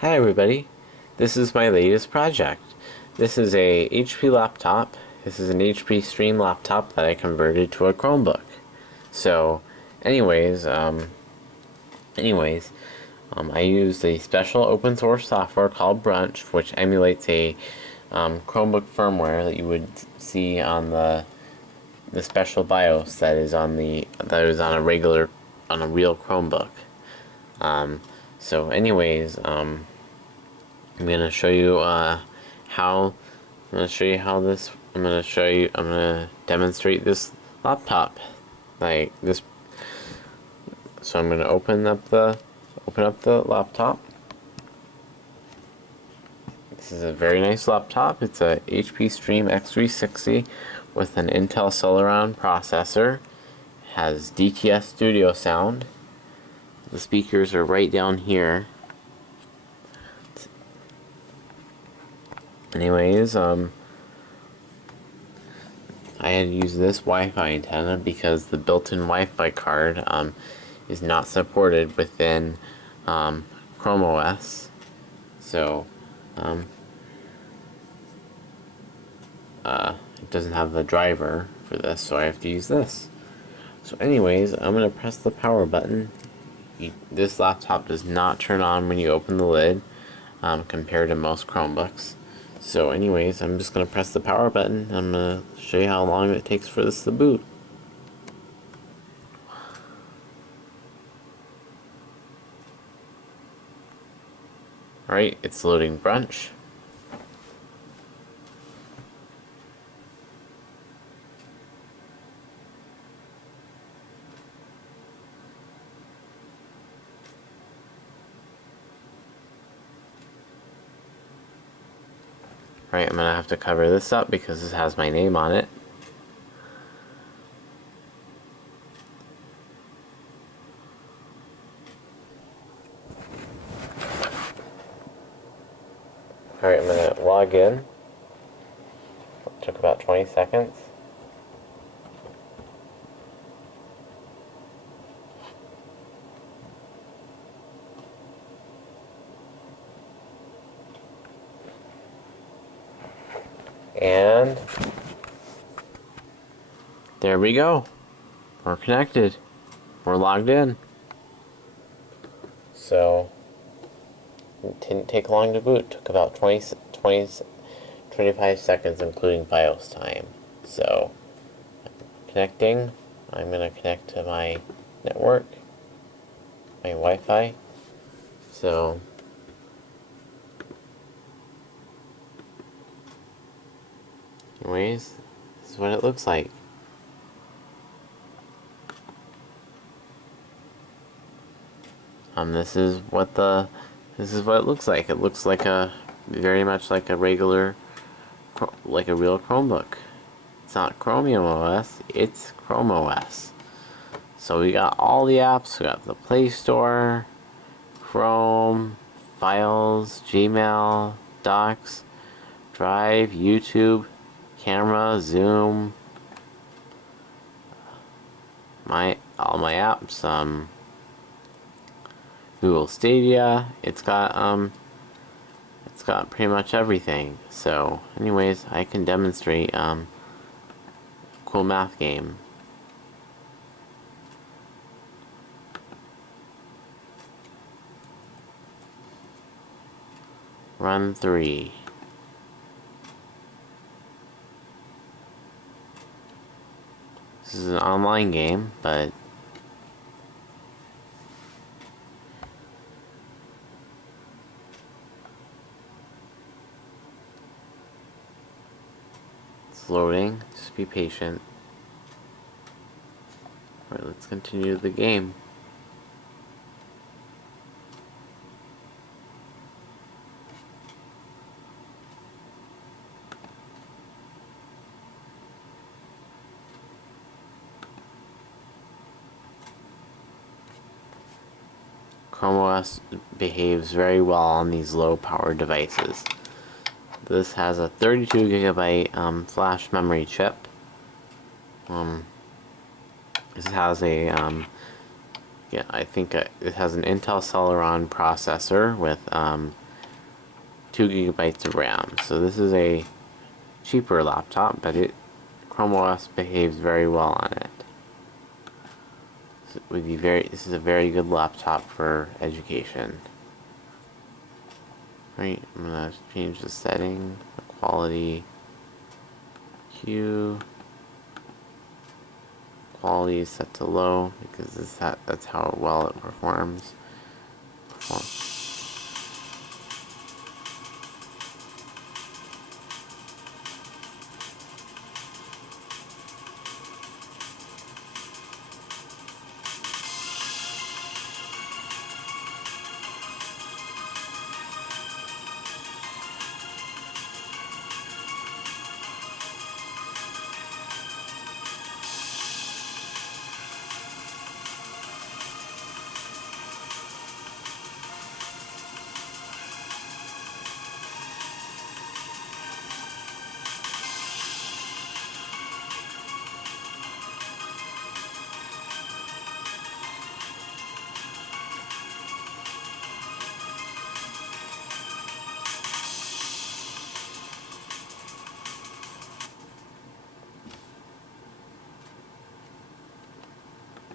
Hi everybody, this is my latest project. This is a HP laptop. This is an HP Stream laptop that I converted to a Chromebook. So, anyways, I used a special open source software called Brunch, which emulates a Chromebook firmware that you would see on the special BIOS that is on a real Chromebook. So, anyways, I'm gonna show you how. I'm gonna demonstrate this laptop, like this. So I'm gonna open up the laptop. This is a very nice laptop. It's a HP Stream X360 with an Intel Celeron processor. Has DTS Studio sound. The speakers are right down here. Anyways, I had used this Wi-Fi antenna because the built-in Wi-Fi card is not supported within ChromeOS. So it doesn't have the driver for this, so I have to use this. So anyways, I'm going to press the power button. This laptop does not turn on when you open the lid compared to most Chromebooks. So anyways, I'm just going to press the power button. I'm going to show you how long it takes for this to boot. Alright, it's loading Brunch. Right, I'm gonna have to cover this up because this has my name on it. Alright, I'm gonna log in. It took about 20 seconds. And there we go. We're connected. We're logged in. So it didn't take long to boot. It took about 25 seconds, including BIOS time. So connecting. I'm gonna connect to my network, my Wi-Fi. So anyways, this is what it looks like. This is what it looks like. It looks like very much like a regular, like a real Chromebook. It's not Chromium OS, it's Chrome OS. So we got all the apps. We got the Play Store, Chrome, Files, Gmail, Docs, Drive, YouTube, Camera, Zoom, all my apps, Google Stadia. It's got pretty much everything. So anyways, I can demonstrate cool math game. Run 3. This is an online game, but it's loading. Just be patient. Alright, let's continue the game. ChromeOS behaves very well on these low-powered devices. This has a 32 gigabyte flash memory chip. This has a yeah, I think it has an Intel Celeron processor with 2 gigabytes of RAM. So this is a cheaper laptop, but ChromeOS behaves very well on it. So this is a very good laptop for education. Right, I'm gonna change the setting, the quality, quality is set to low because that's how well it performs.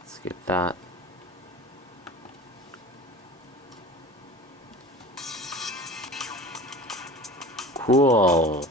Skip that. Cool.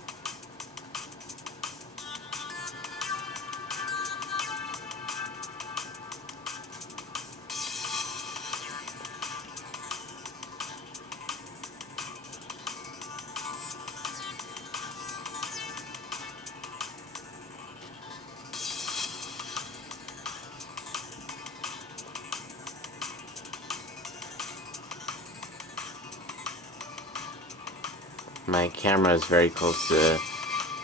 My camera is very close to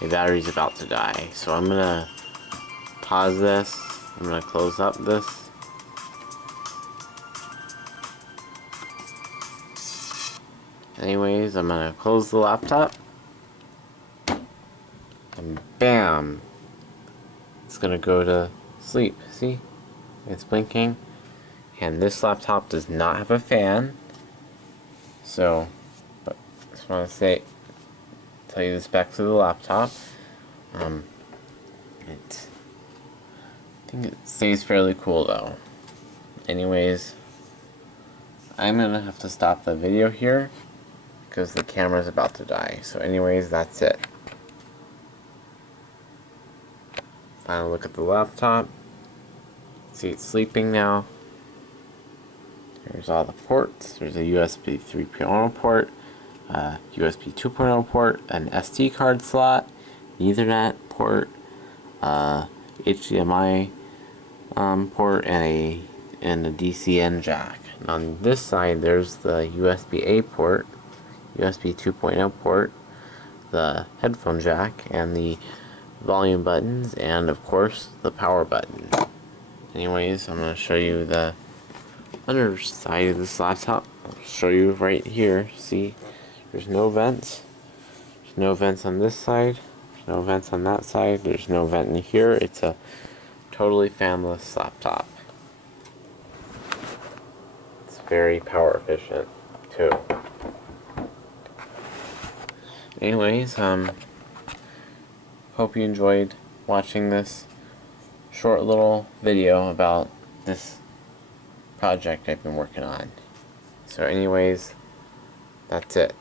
the battery's about to die, so I'm gonna pause this. I'm gonna close up this. Anyways, I'm gonna close the laptop. And bam! It's gonna go to sleep. See? It's blinking. And this laptop does not have a fan. So, but I just want to tell you the specs of the laptop. I think it stays fairly cool though. Anyways, I'm gonna have to stop the video here because the camera's about to die. So anyways, that's it. Final look at the laptop. See, it's sleeping now. There's all the ports. There's a USB 3.0 port, USB 2.0 port, an SD card slot, Ethernet port, HDMI port, and a DCN jack. And on this side, there's the USB-A port, USB 2.0 port, the headphone jack, and the volume buttons, and of course the power button. Anyways, I'm going to show you the underside of this laptop. I'll show you right here. See, there's no vents. There's no vents on this side. There's no vents on that side. There's no vent in here. It's a totally fanless laptop. It's very power efficient too. Anyways, hope you enjoyed watching this short little video about this project I've been working on. So anyways, that's it.